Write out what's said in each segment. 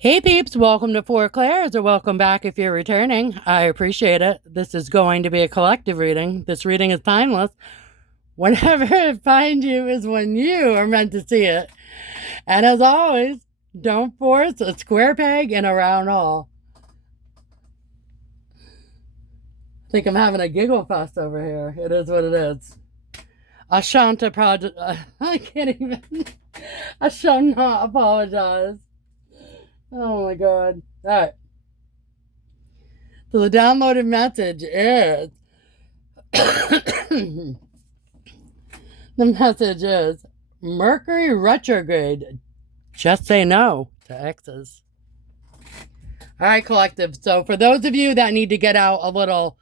Hey peeps, welcome to Four Clairs, or welcome back if you're returning. I appreciate it. This is going to be a collective reading. This reading is timeless. Whenever it finds you is when you are meant to see it. And as always, don't force a square peg in a round hole. I think I'm having a giggle fest over here. It is what it is. Ashanta project. I can't even. I shall not apologize. Oh my god. All right. So the downloaded message is the message is Mercury retrograde. Just say no to exes. All right, collective. So for those of you that need to get out a little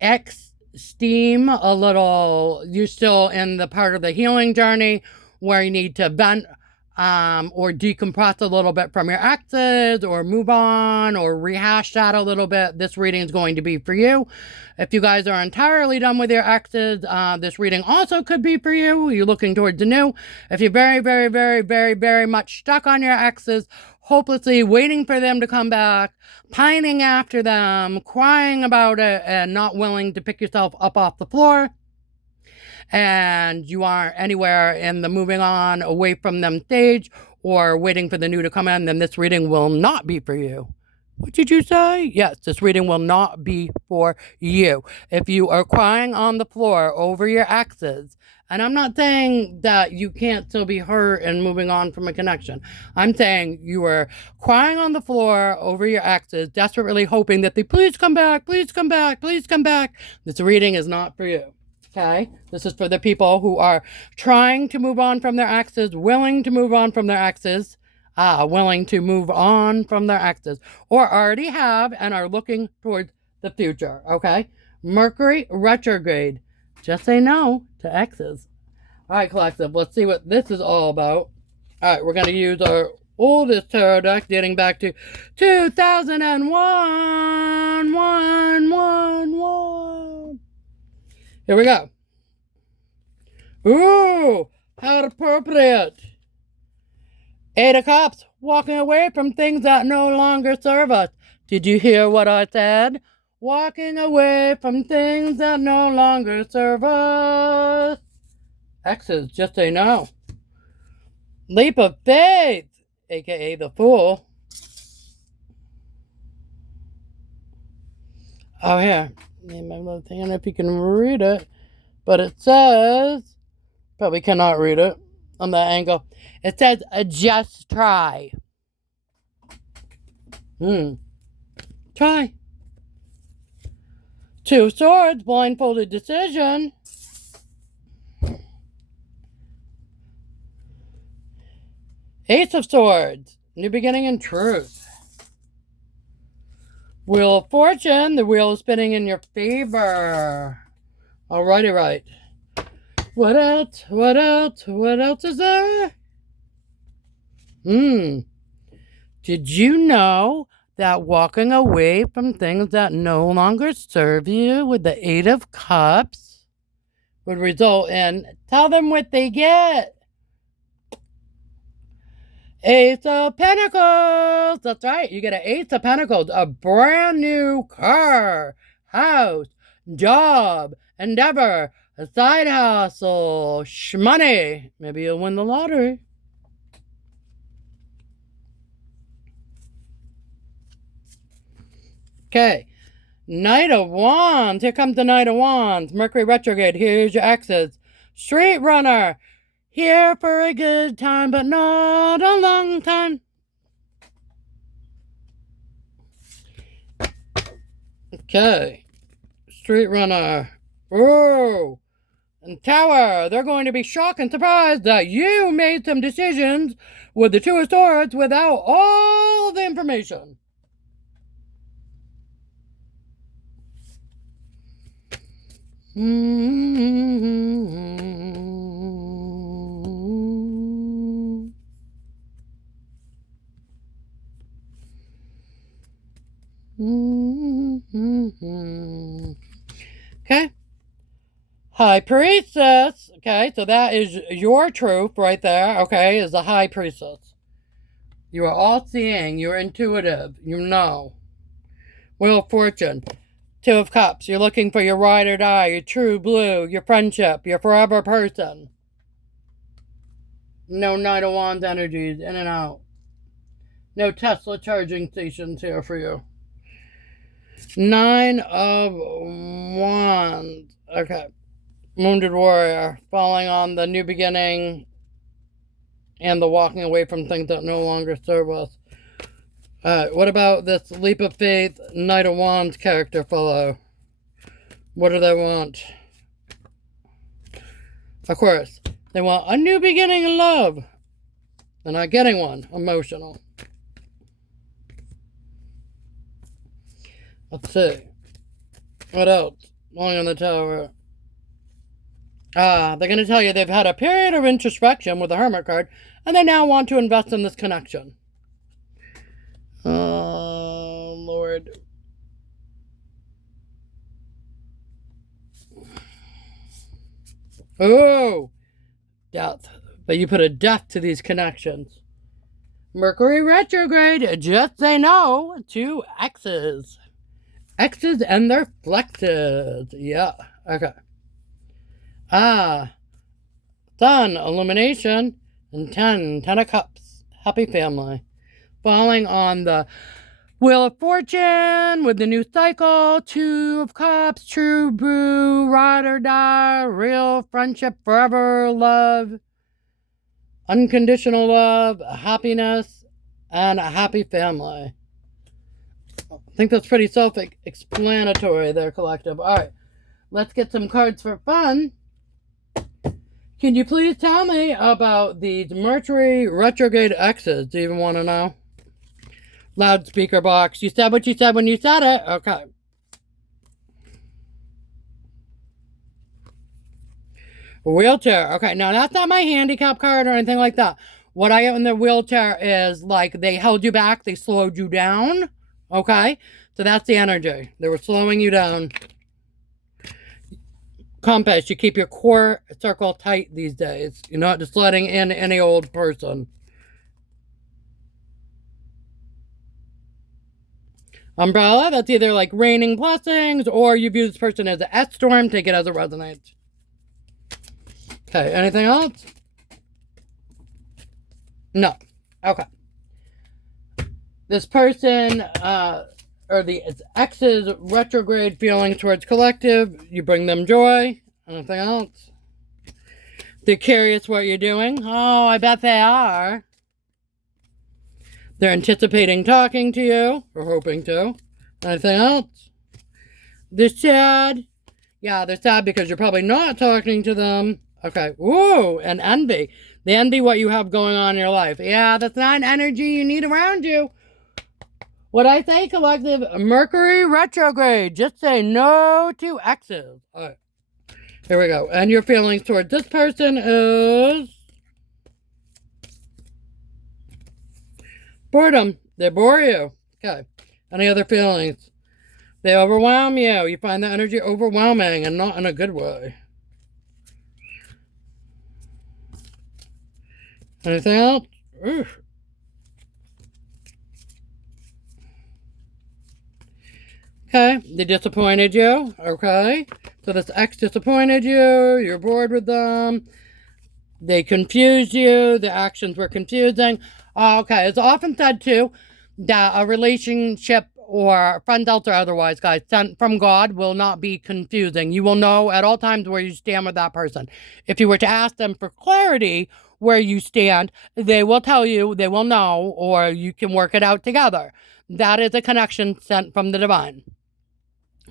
ex steam, you're still in the part of the healing journey where you need to vent or decompress a little bit from your exes, or move on, or rehash that a little bit, this reading is going to be for you. If you guys are entirely done with your exes, this reading also could be for you. You're looking towards the new. If you're very, very, very, very, very much stuck on your exes, hopelessly waiting for them to come back, pining after them, crying about it, and not willing to pick yourself up off the floor, and you aren't anywhere in the moving on away from them stage, or waiting for the new to come in, then this reading will not be for you. What did you say? Yes, this reading will not be for you. If you are crying on the floor over your exes, and I'm not saying that you can't still be hurt and moving on from a connection. I'm saying you are crying on the floor over your exes, desperately hoping that they please come back, please come back, please come back. This reading is not for you. Okay, this is for the people who are trying to move on from their exes, willing to move on from their exes, willing to move on from their exes, or already have and are looking towards the future. Okay, Mercury retrograde. Just say no to exes. All right, collective, let's see what this is all about. All right, we're going to use our oldest tarot deck dating back to 2001. Here we go. Ooh, how appropriate. 8 of Cups, walking away from things that no longer serve us. Did you hear what I said? Walking away from things that no longer serve us. Exes, just say no. Leap of faith, aka the Fool. Oh, here. Need my little thing. I don't know if you can read it, but it says, probably cannot read it on that angle. It says, just try. Try. 2 of Swords, blindfolded decision. Ace of Swords, new beginning and truth. Wheel of Fortune, the wheel is spinning in your favor. Alrighty, right. What else? What else? What else is there? Did you know that walking away from things that no longer serve you with the 8 of Cups would result in, tell them what they get. Ace of Pentacles. That's right. You get an Ace of Pentacles, a brand new car, house, job, endeavor, a side hustle, shmoney. Maybe you'll win the lottery. Okay. Knight of Wands. Here comes the Knight of Wands. Mercury retrograde. Here's your exes. Street Runner. Here for a good time, but not a long time. Okay. Street Runner. Oh. And Tower. They're going to be shocked and surprised that you made some decisions with the 2 of Swords without all the information. Okay. High Priestess. Okay, so that is your truth right there. Okay, is the High Priestess. You are all-seeing. You're intuitive. You know. Wheel of Fortune. Two of Cups. You're looking for your ride or die, your true blue, your friendship, your forever person. No Knight of Wands energies, in and out. No Tesla charging stations here for you. Nine of Wands. Okay. Wounded Warrior. Falling on the new beginning and the walking away from things that no longer serve us. Alright, what about this Leap of Faith Knight of Wands character fellow? What do they want? Of course, they want a new beginning in love. They're not getting one. Emotional. Let's see. What else? Long on the Tower. They're going to tell you they've had a period of introspection with the Hermit card, and they now want to invest in this connection. Oh, Lord. Oh, death. But you put a death to these connections. Mercury retrograde. Just say no to exes. Exes and their flexes. Yeah. Okay. Sun, illumination, and 10 of Cups. Happy family. Falling on the Wheel of Fortune with the new cycle, Two of Cups, true blue, ride or die, real friendship, forever love, unconditional love, happiness, and a happy family. I think that's pretty self-explanatory there, collective. All right, let's get some cards for fun. Can you please tell me about these Mercury retrograde exes? Do you even want to know? Loudspeaker box. You said what you said when you said it. Okay. Wheelchair. Okay, now that's not my handicap card or anything like that. What I get in the wheelchair is like they held you back, they slowed you down. Okay? So that's the energy. They were slowing you down. Compass. You keep your core circle tight these days. You're not just letting in any old person. Umbrella, that's either like raining blessings or you view this person as an S-storm, take it as it resonates. Okay, anything else? No. Okay. This person, or the ex's retrograde feeling towards collective, you bring them joy. Anything else? They're curious what you're doing. Oh, I bet they are. They're anticipating talking to you, or hoping to. Anything else? They're sad. Yeah, they're sad because you're probably not talking to them. Okay. Woo! And envy. They envy what you have going on in your life. Yeah, that's not an energy you need around you. What I say, collective, Mercury retrograde. Just say no to exes. All right. Here we go. And your feelings towards this person is boredom. They bore you. Okay. Any other feelings? They overwhelm you. You find the energy overwhelming and not in a good way. Anything else? Oof. Okay. They disappointed you. Okay. So this ex disappointed you. You're bored with them. They confused you. The actions were confusing. Okay. It's often said, too, that a relationship or friends out or otherwise, guys, sent from God will not be confusing. You will know at all times where you stand with that person. If you were to ask them for clarity where you stand, they will tell you, they will know, or you can work it out together. That is a connection sent from the divine,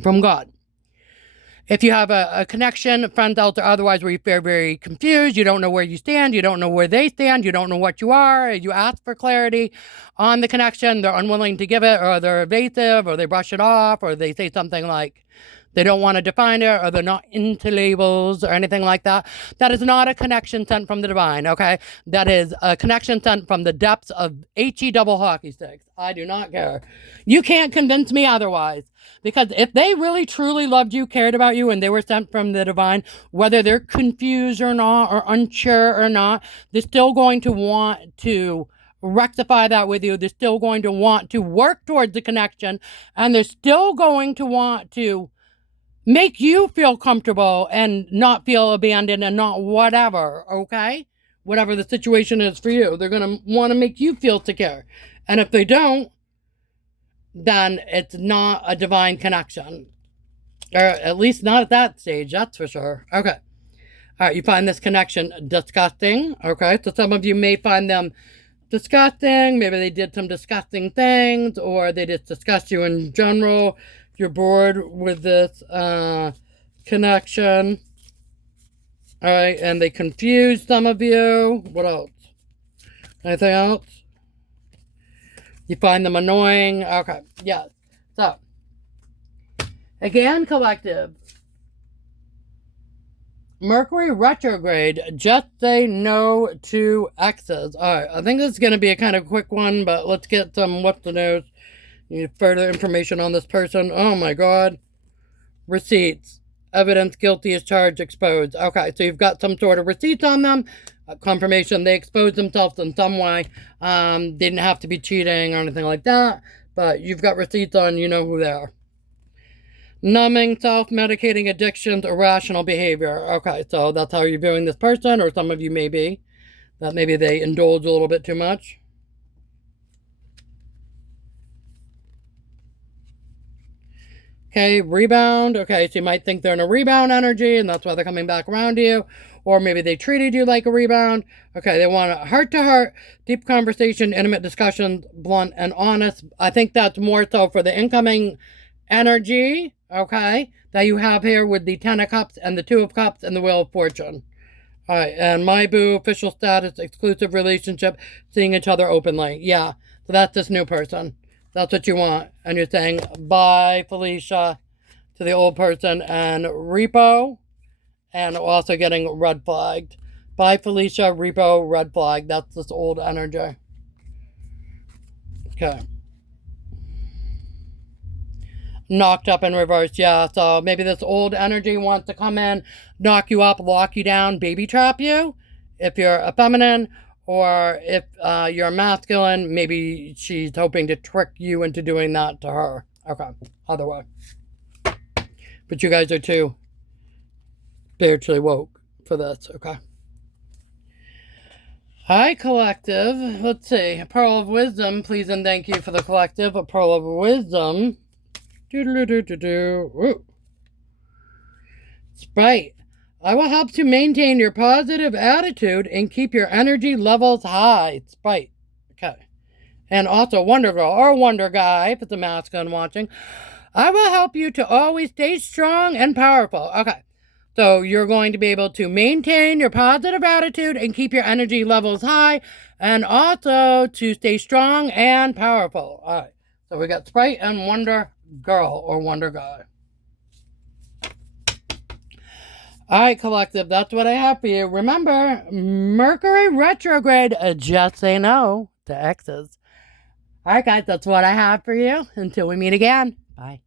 from God. If you have a connection, friends out or otherwise, where you feel very confused, you don't know where you stand, you don't know where they stand, you don't know what you are, you ask for clarity on the connection, they're unwilling to give it, or they're evasive, or they brush it off, or they say something like they don't want to define it, or they're not into labels or anything like that. That is not a connection sent from the divine, okay? That is a connection sent from the depths of HE double hockey sticks. I do not care. You can't convince me otherwise. Because if they really truly loved you, cared about you, and they were sent from the divine, whether they're confused or not, or unsure or not, they're still going to want to rectify that with you. They're still going to want to work towards the connection, and they're still going to want to make you feel comfortable and not feel abandoned and not whatever, okay? Whatever the situation is for you. They're going to want to make you feel secure. And if they don't, then it's not a divine connection. Or at least not at that stage, that's for sure. Okay. All right, you find this connection disgusting. Okay, so some of you may find them disgusting. Maybe they did some disgusting things, or they just disgust you in general. You're bored with this connection. All right, and they confuse some of you. What else? Anything else? You find them annoying. Okay, yes. So, again, collective. Mercury retrograde, just say no to exes. Alright, I think this is going to be a kind of quick one, but let's get some what's the news. Need further information on this person. Oh my god. Receipts. Evidence guilty as charged exposed. Okay, so you've got some sort of receipts on them. Confirmation they exposed themselves in some way. Didn't have to be cheating or anything like that, but you've got receipts on you know who they are. Numbing, self-medicating addictions, irrational behavior. Okay, so that's how you're viewing this person, or some of you may be. That maybe they indulge a little bit too much. Okay, rebound. Okay, so you might think they're in a rebound energy, and that's why they're coming back around to you. Or maybe they treated you like a rebound. Okay, they want a heart-to-heart, deep conversation, intimate discussions, blunt and honest. I think that's more so for the incoming energy, okay, that you have here with the Ten of Cups and the Two of Cups and the Wheel of Fortune. All right, and my boo, official status, exclusive relationship, seeing each other openly. Yeah, so that's this new person. That's what you want. And you're saying bye, Felicia, to the old person, and repo, and also getting red flagged. Bye, Felicia, repo, red flag. That's this old energy. Okay. Knocked up in reverse, yeah. So maybe this old energy wants to come in, knock you up, lock you down, baby trap you. If you're a feminine, or if you're a masculine, maybe she's hoping to trick you into doing that to her. Okay, other way. But you guys are too spiritually woke for this, okay? Hi, collective. Let's see. A Pearl of Wisdom, please and thank you for the collective. A Pearl of Wisdom. Ooh. Sprite. I will help to maintain your positive attitude and keep your energy levels high. Sprite. Okay. And also Wonder Girl or Wonder Guy, if it's a masculine watching. I will help you to always stay strong and powerful. Okay. So you're going to be able to maintain your positive attitude and keep your energy levels high, and also to stay strong and powerful. All right. So we got Sprite and Wonder Girl or Wonder Guy. All right, collective, that's what I have for you. Remember, Mercury retrograde, just say no to exes. All right, guys, that's what I have for you. Until we meet again. Bye.